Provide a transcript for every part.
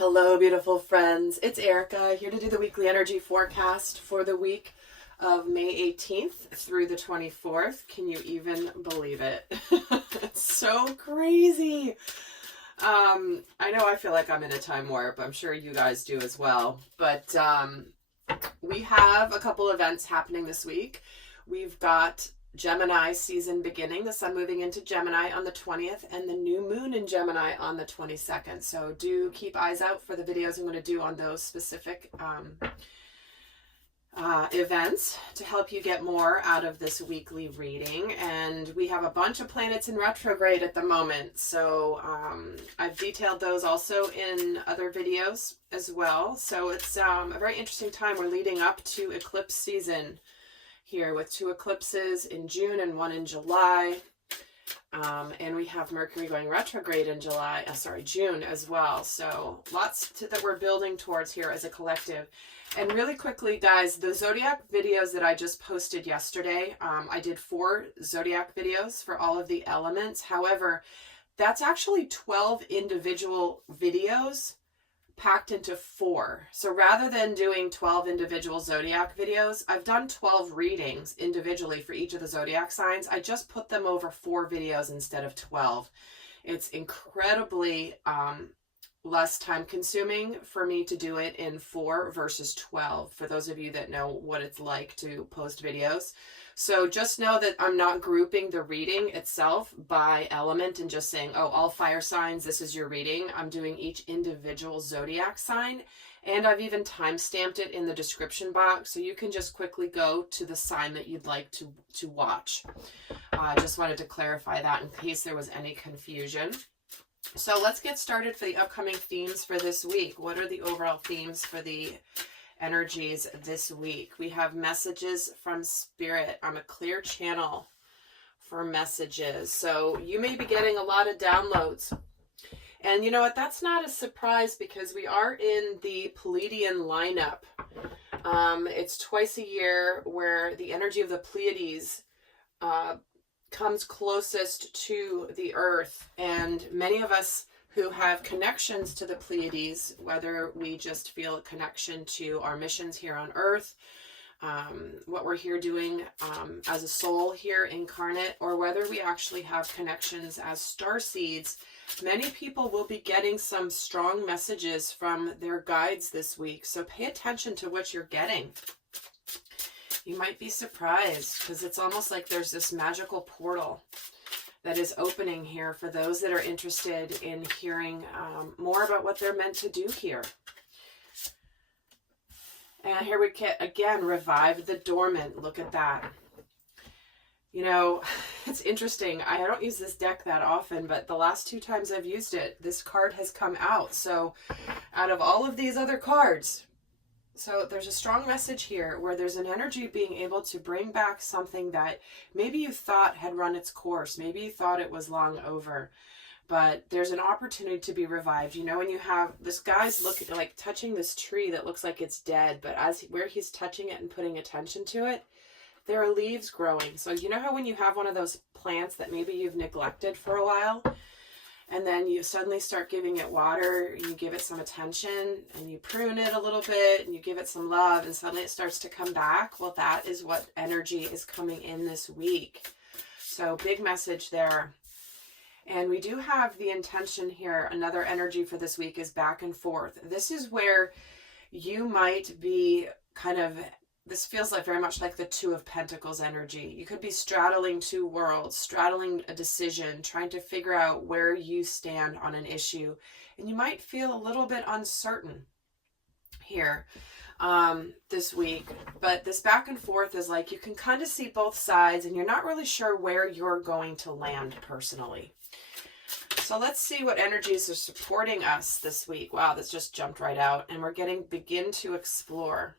Hello, beautiful friends. It's Erika here to do the weekly energy forecast for the week of May 18th through the 24th. Can you even believe it? It's so crazy. I know I feel like I'm in a time warp. I'm sure you guys do as well. But we have a couple events happening this week. We've got Gemini season beginning, the sun moving into Gemini on the 20th, and the new moon in Gemini on the 22nd. So do keep eyes out for the videos I'm going to do on those specific events to help you get more out of this weekly reading. And we have a bunch of planets in retrograde at the moment, so I've detailed those also in other videos as well. So it's a very interesting time. We're leading up to eclipse season here with 2 eclipses in June and 1 in July. And we have Mercury going retrograde in June as well. So lots that we're building towards here as a collective. And really quickly, guys, the Zodiac videos that I just posted yesterday, I did 4 Zodiac videos for all of the elements. However, that's actually 12 individual videos packed into 4. So rather than doing 12 individual Zodiac videos, I've done 12 readings individually for each of the Zodiac signs. I just put them over 4 videos instead of 12. It's incredibly less time consuming for me to do it in 4 versus 12, for those of you that know what it's like to post videos. So just know that I'm not grouping the reading itself by element and just saying, oh, all fire signs, this is your reading. I'm doing each individual Zodiac sign, and I've even time-stamped it in the description box, so you can just quickly go to the sign that you'd like to watch. I just wanted to clarify that in case there was any confusion. So let's get started for the upcoming themes for this week. What are the overall themes for the energies this week? We have messages from Spirit. I'm a clear channel for messages. So you may be getting a lot of downloads. And you know what? That's not a surprise because we are in the Pleiadian lineup. It's twice a year where the energy of the Pleiades comes closest to the earth, and many of us who have connections to the Pleiades, whether we just feel a connection to our missions here on earth, what we're here doing as a soul here incarnate, or whether we actually have connections as star seeds, many people will be getting some strong messages from their guides this week. So pay attention to what you're getting. You might be surprised because it's almost like there's this magical portal that is opening here for those that are interested in hearing more about what they're meant to do here. And here we get, again, revive the dormant. Look at that. You know, it's interesting. I don't use this deck that often, but the last 2 times I've used it, this card has come out. So out of all of these other cards, so there's a strong message here where there's an energy being able to bring back something that maybe you thought had run its course. Maybe you thought it was long over, but there's an opportunity to be revived. You know, when you have this guy's like touching this tree that looks like it's dead, but where he's touching it and putting attention to it, there are leaves growing. So you know how when you have one of those plants that maybe you've neglected for a while, and then you suddenly start giving it water, you give it some attention, and you prune it a little bit, and you give it some love, and suddenly it starts to come back? Well, that is what energy is coming in this week. So big message there. And we do have the intention here. Another energy for this week is back and forth. This is where you might be kind of, this feels like very much like the 2 of Pentacles energy. You could be straddling 2 worlds, straddling a decision, trying to figure out where you stand on an issue. And you might feel a little bit uncertain here this week. But this back and forth is like you can kind of see both sides and you're not really sure where you're going to land personally. So let's see what energies are supporting us this week. Wow, this just jumped right out. And we're getting begin to explore.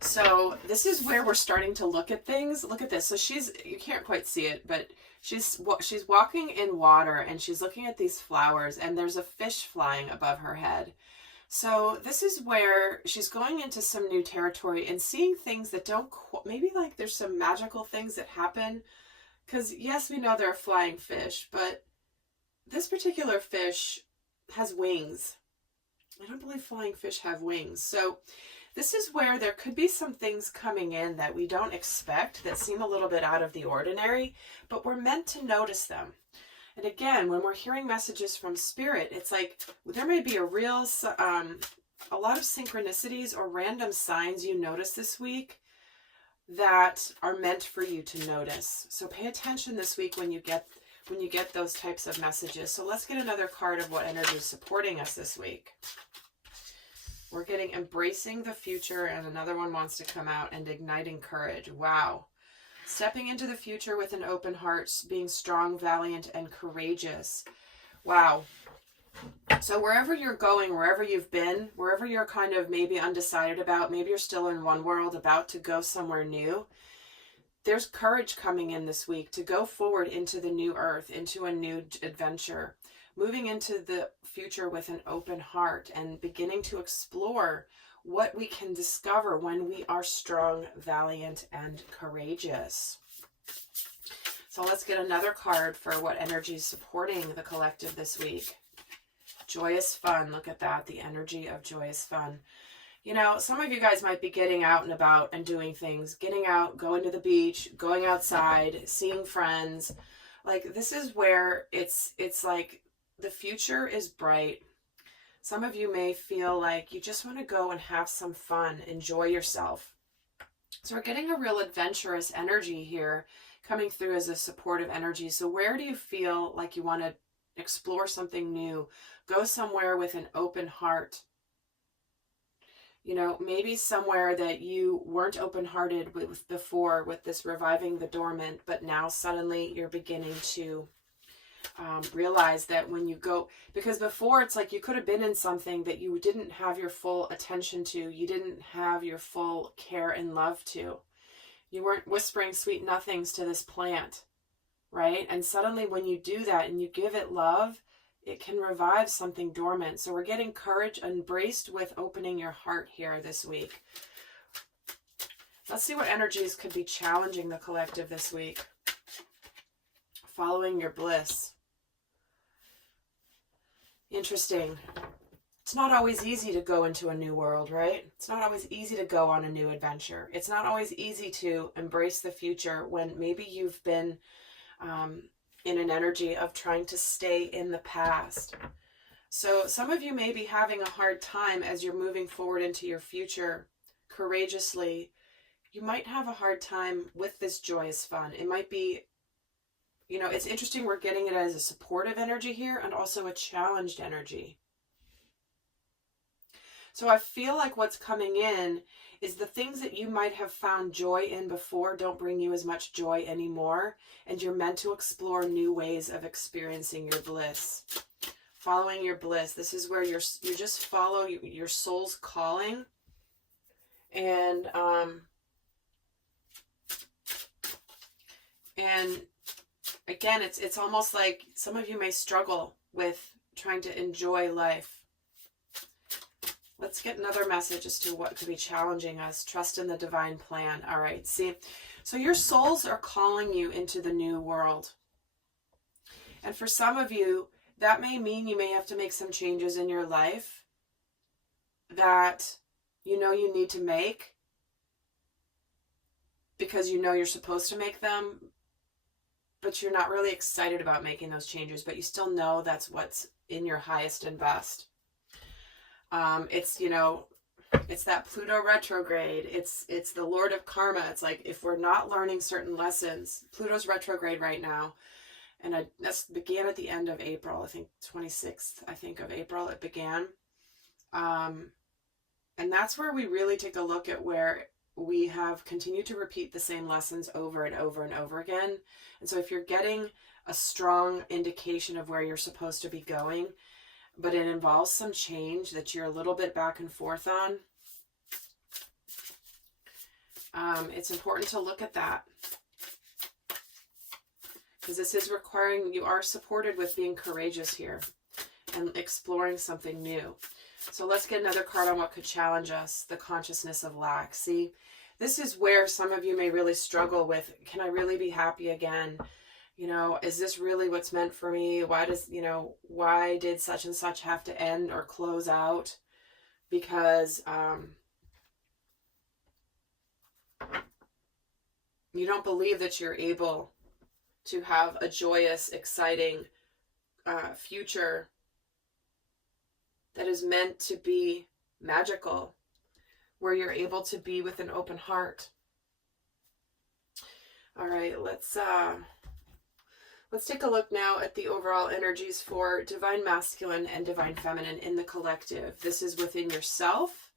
So this is where we're starting to look at things. Look at this. So you can't quite see it, but she's walking in water and she's looking at these flowers, and there's a fish flying above her head. So this is where she's going into some new territory and seeing things that don't, maybe like there's some magical things that happen. Because yes, we know there are flying fish, but this particular fish has wings. I don't believe flying fish have wings. So this is where there could be some things coming in that we don't expect, that seem a little bit out of the ordinary, but we're meant to notice them. And again, when we're hearing messages from Spirit, it's like there may be a real, a lot of synchronicities or random signs you notice this week that are meant for you to notice. So pay attention this week when you get those types of messages. So let's get another card of what energy is supporting us this week. We're getting embracing the future, and another one wants to come out, and igniting courage. Wow. Stepping into the future with an open heart, being strong, valiant, and courageous. Wow. So wherever you're going, wherever you've been, wherever you're kind of maybe undecided about, maybe you're still in one world about to go somewhere new, there's courage coming in this week to go forward into the new earth, into a new adventure, moving into the future with an open heart and beginning to explore what we can discover when we are strong, valiant, and courageous. So let's get another card for what energy is supporting the collective this week. Joyous fun. Look at that. The energy of joyous fun. You know, some of you guys might be getting out and about and doing things, getting out, going to the beach, going outside, seeing friends. Like, this is where it's like the future is bright. Some of you may feel like you just want to go and have some fun, enjoy yourself. So we're getting a real adventurous energy here coming through as a supportive energy. So where do you feel like you want to explore something new? Go somewhere with an open heart. You know, maybe somewhere that you weren't open-hearted with before, with this reviving the dormant, but now suddenly you're beginning to realize that when you go, because before it's like you could have been in something that you didn't have your full attention to, you didn't have your full care and love to. You weren't whispering sweet nothings to this plant, right? And suddenly when you do that and you give it love, it can revive something dormant. So we're getting courage embraced with opening your heart here this week. Let's see what energies could be challenging the collective this week. Following your bliss. Interesting. It's not always easy to go into a new world, right? It's not always easy to go on a new adventure. It's not always easy to embrace the future when maybe you've been in an energy of trying to stay in the past. So some of you may be having a hard time as you're moving forward into your future courageously. You might have a hard time with this joyous fun. It might be, you know, it's interesting. We're getting it as a supportive energy here and also a challenged energy. So I feel like what's coming in is the things that you might have found joy in before don't bring you as much joy anymore, and you're meant to explore new ways of experiencing your bliss. Following your bliss. This is where you just follow your soul's calling, and again, it's almost like some of you may struggle with trying to enjoy life. Let's get another message as to what could be challenging us. Trust in the divine plan. All right, see. So your souls are calling you into the new world. And for some of you, that may mean you may have to make some changes in your life that you know you need to make because you know you're supposed to make them, but you're not really excited about making those changes, but you still know that's what's in your highest and best. It's, you know, it's that Pluto retrograde. It's the Lord of Karma. It's like if we're not learning certain lessons, Pluto's retrograde right now, and that began at the end of April. I think 26th, of April it began. And that's where we really take a look at where we have continued to repeat the same lessons over and over and over again. And so if you're getting a strong indication of where you're supposed to be going, but it involves some change that you're a little bit back and forth on, it's important to look at that. Because this is requiring, you are supported with being courageous here and exploring something new. So let's get another card on what could challenge us, the consciousness of lack. See, this is where some of you may really struggle with, can I really be happy again? You know, is this really what's meant for me? Why does, you know, why did such and such have to end or close out? Because you don't believe that you're able to have a joyous, exciting future that is meant to be magical, where you're able to be with an open heart. All right, let's take a look now at the overall energies for divine masculine and divine feminine in the collective. This is within yourself,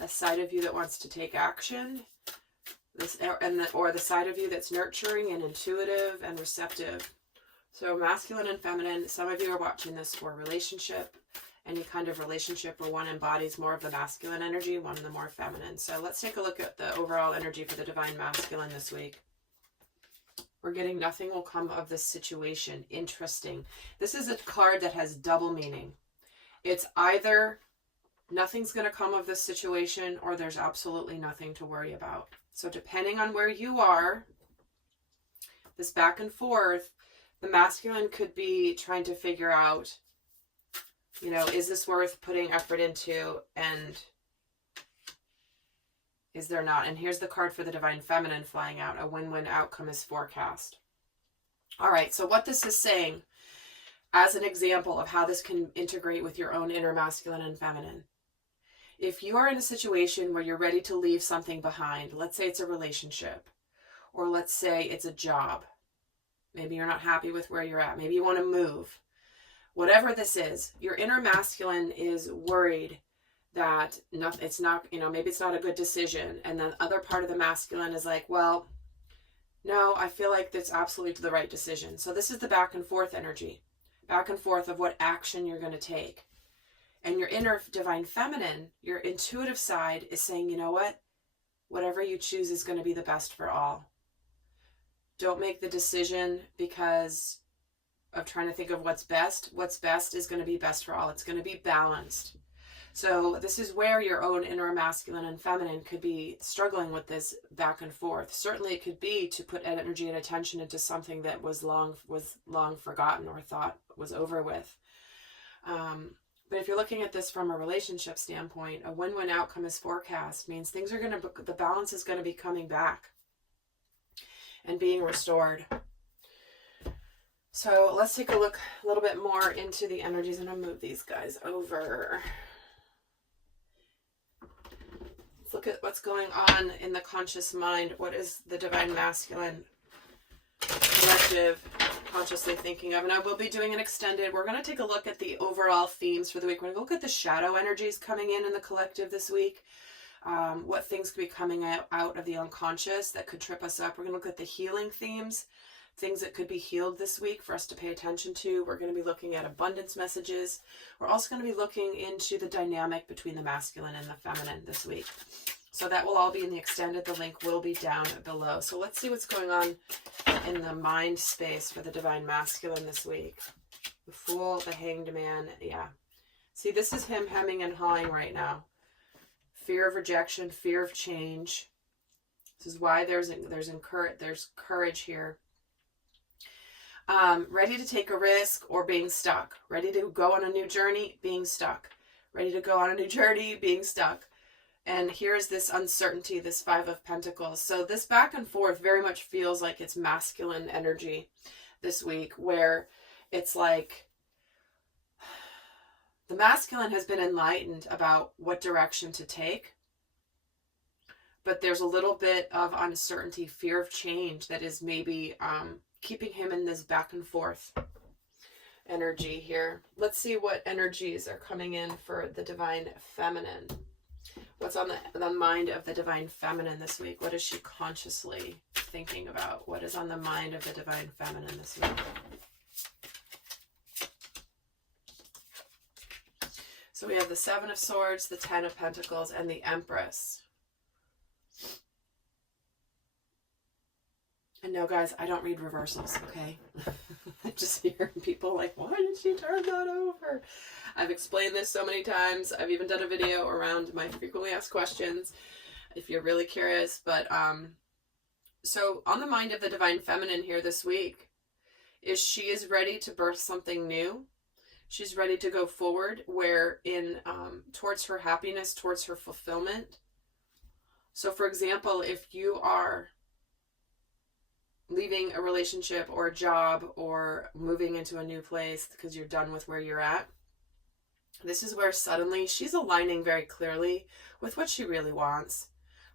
a side of you that wants to take action, or the side of you that's nurturing and intuitive and receptive. So masculine and feminine, some of you are watching this for relationship, any kind of relationship where one embodies more of the masculine energy, one the more feminine. So let's take a look at the overall energy for the divine masculine this week. We're getting nothing will come of this situation. Interesting. This is a card that has double meaning. It's either nothing's going to come of this situation or there's absolutely nothing to worry about. So depending on where you are, this back and forth, the masculine could be trying to figure out, you know, is this worth putting effort into, and is there not? And here's the card for the divine feminine flying out. A win-win outcome is forecast. All right, so what this is saying as an example of how this can integrate with your own inner masculine and feminine. If you are in a situation where you're ready to leave something behind, let's say it's a relationship, or let's say it's a job. Maybe you're not happy with where you're at. Maybe you want to move. Whatever this is, your inner masculine is worried that it's not, you know, maybe it's not a good decision. And the other part of the masculine is like, well, no, I feel like that's absolutely the right decision. So this is the back and forth energy, back and forth of what action you're going to take. And your inner divine feminine, your intuitive side, is saying, you know what? Whatever you choose is going to be the best for all. Don't make the decision because of trying to think of what's best. What's best is going to be best for all. It's going to be balanced. So this is where your own inner masculine and feminine could be struggling with this back and forth. Certainly it could be to put energy and attention into something that was long forgotten or thought was over with. But if you're looking at this from a relationship standpoint, a win-win outcome is forecast, means things are going to, the balance is going to be coming back and being restored. So let's take a look a little bit more into the energies. I'm going to move these guys over. Let's look at what's going on in the conscious mind. What is the divine masculine collective consciously thinking of? And I will be doing an extended, we're going to take a look at the overall themes for the week. We're going to look at the shadow energies coming in the collective this week. What things could be coming out of the unconscious that could trip us up. We're going to look at the healing themes, things that could be healed this week for us to pay attention to. We're going to be looking at abundance messages. We're also going to be looking into the dynamic between the masculine and the feminine this week. So that will all be in the extended. The link will be down below. So let's see what's going on in the mind space for the divine masculine this week. The Fool, the Hanged Man. Yeah. See, this is him hemming and hawing right now. Fear of rejection, fear of change. This is why there's courage here. Ready to take a risk or being stuck. Ready to go on a new journey, being stuck. Ready to go on a new journey, being stuck. And here's this uncertainty, this Five of Pentacles. So this back and forth very much feels like it's masculine energy this week, where it's like the masculine has been enlightened about what direction to take. But there's a little bit of uncertainty, fear of change that is maybe keeping him in this back and forth energy here. Let's see what energies are coming in for the divine feminine. What's on the mind of the divine feminine this week? What is she consciously thinking about? What is on the mind of the divine feminine this week? So we have the Seven of Swords, the Ten of Pentacles, and the Empress. And no, guys, I don't read reversals, okay? I'm just hearing people like, why did she turn that over? I've explained this so many times. I've even done a video around my frequently asked questions, if you're really curious. But so on the mind of the divine feminine here this week, is she is ready to birth something new. She's ready to go forward towards her happiness, towards her fulfillment. So for example, if you are leaving a relationship or a job or moving into a new place because you're done with where you're at, this is where suddenly she's aligning very clearly with what she really wants,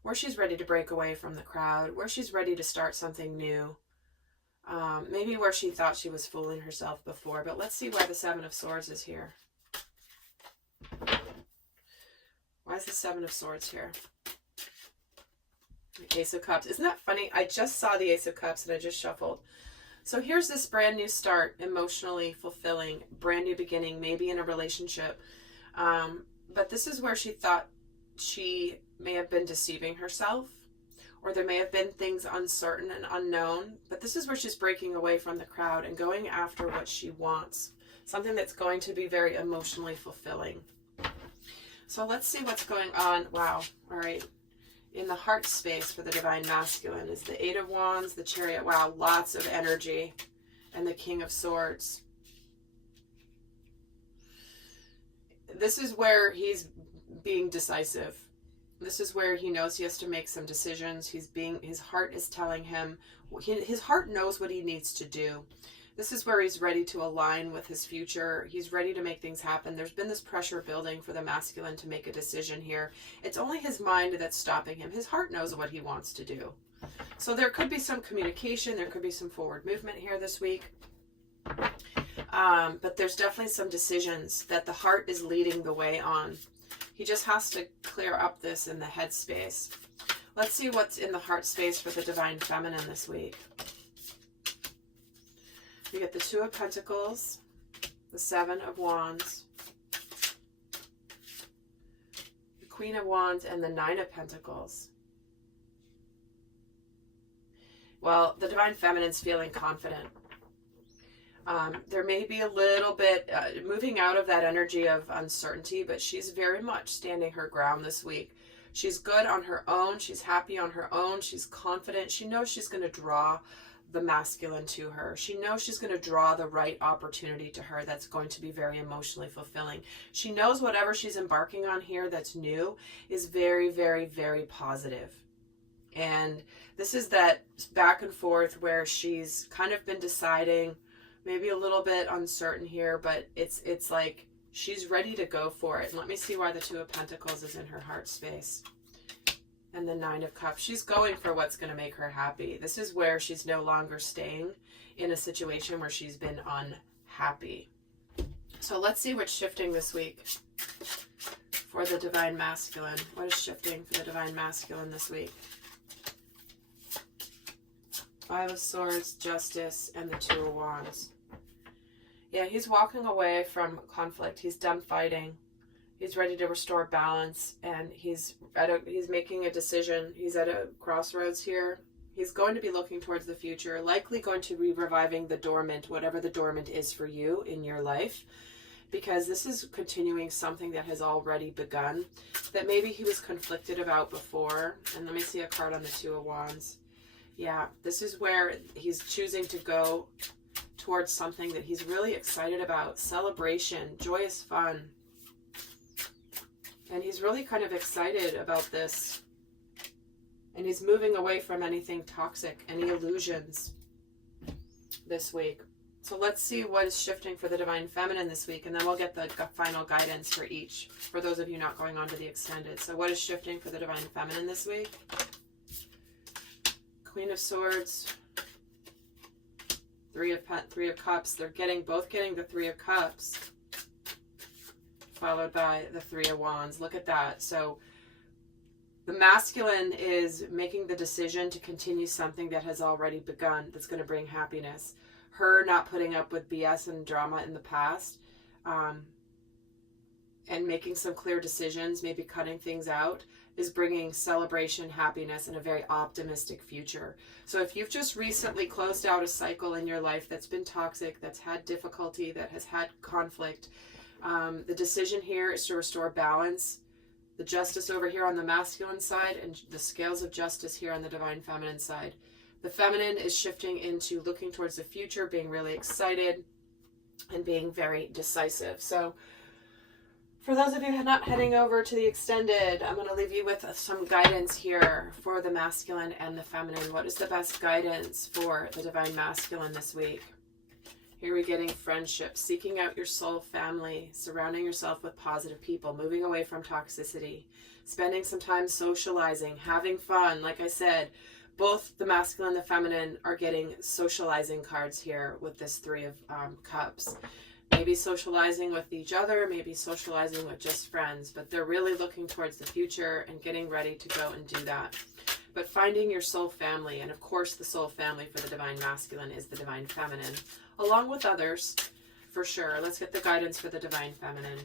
where she's ready to break away from the crowd, where she's ready to start something new. Maybe where she thought she was fooling herself before, but let's see why the Seven of Swords is here. Why is the Seven of Swords here? The Ace of Cups. Isn't that funny? I just saw the Ace of Cups and I just shuffled. So here's this brand new start, emotionally fulfilling, brand new beginning, maybe in a relationship. But this is where she thought she may have been deceiving herself, or there may have been things uncertain and unknown. But this is where she's breaking away from the crowd and going after what she wants, something that's going to be very emotionally fulfilling. So let's see what's going on. Wow. All right. In the heart space for the Divine Masculine is the Eight of Wands, the Chariot. Wow, lots of energy. And the King of Swords. This is where he's being decisive. This is where he knows he has to make some decisions. His heart is telling him, his heart knows what he needs to do. This is where he's ready to align with his future. He's ready to make things happen. There's been this pressure building for the masculine to make a decision here. It's only his mind that's stopping him. His heart knows what he wants to do. So there could be some communication. There could be some forward movement here this week. But there's definitely some decisions that the heart is leading the way on. He just has to clear up this in the head space. Let's see what's in the heart space for the Divine Feminine this week. You get the Two of Pentacles, the Seven of Wands, the Queen of Wands, and the Nine of Pentacles. Well, the Divine Feminine's feeling confident. There may be a little bit moving out of that energy of uncertainty, but she's very much standing her ground this week. She's good on her own. She's happy on her own. She's confident. She knows she's going to draw the masculine to her. She knows she's going to draw the right opportunity to her that's going to be very emotionally fulfilling. She knows whatever she's embarking on here that's new is very, very, very positive. And this is that back and forth where she's kind of been deciding, maybe a little bit uncertain here, but it's like she's ready to go for it. And let me see why the Two of Pentacles is in her heart space. And the Nine of Cups. She's going for what's going to make her happy. This is where she's no longer staying in a situation where she's been unhappy. So let's see what's shifting this week for the Divine Masculine. What is shifting for the Divine Masculine this week? Five of Swords, Justice, and the Two of Wands. Yeah, he's walking away from conflict. He's done fighting. He's ready to restore balance, and he's making a decision. He's at a crossroads here. He's going to be looking towards the future, likely going to be reviving the dormant, whatever the dormant is for you in your life, because this is continuing something that has already begun, that maybe he was conflicted about before. And let me see a card on the Two of Wands. Yeah, this is where he's choosing to go towards something that he's really excited about. Celebration, joyous fun. And he's really kind of excited about this. And he's moving away from anything toxic, any illusions this week. So let's see what is shifting for the Divine Feminine this week. And then we'll get the final guidance for each, for those of you not going on to the extended. So what is shifting for the Divine Feminine this week? Queen of Swords. Three of Cups. They're both getting the Three of Cups, followed by the Three of Wands. Look at that. So the masculine is making the decision to continue something that has already begun, that's going to bring happiness. Her not putting up with BS and drama in the past, and making some clear decisions, maybe cutting things out, is bringing celebration, happiness, and a very optimistic future. So if you've just recently closed out a cycle in your life that's been toxic, that's had difficulty, that has had conflict, the decision here is to restore balance. The Justice over here on the masculine side, and the scales of justice here on the Divine Feminine side. The feminine is shifting into looking towards the future, being really excited, and being very decisive. So for those of you not heading over to the extended, I'm going to leave you with some guidance here for the masculine and the feminine. What is the best guidance for the divine masculine this week? Here we're getting friendship, seeking out your soul family, surrounding yourself with positive people, moving away from toxicity, spending some time socializing, having fun. Like I said, both the masculine and the feminine are getting socializing cards here with this Three of Cups. Maybe socializing with each other, maybe socializing with just friends, but they're really looking towards the future and getting ready to go and do that. But finding your soul family, and of course the soul family for the divine masculine is the divine feminine, along with others, for sure. Let's get the guidance for the divine feminine.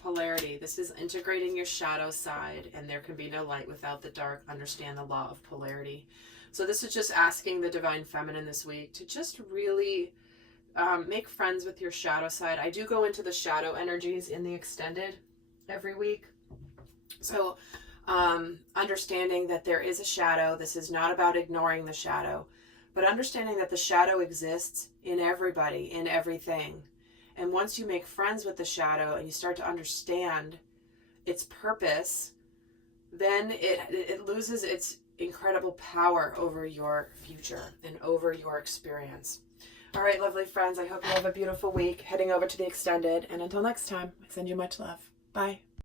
Polarity. This is integrating your shadow side, and there can be no light without the dark. Understand the law of polarity. So this is just asking the divine feminine this week to just really make friends with your shadow side. I do go into the shadow energies in the extended every week. So understanding that there is a shadow. This is not about ignoring the shadow, but understanding that the shadow exists in everybody, in everything. And once you make friends with the shadow and you start to understand its purpose, then it loses its incredible power over your future and over your experience. All right, lovely friends, I hope you have a beautiful week heading over to the extended. And until next time, I send you much love. Bye.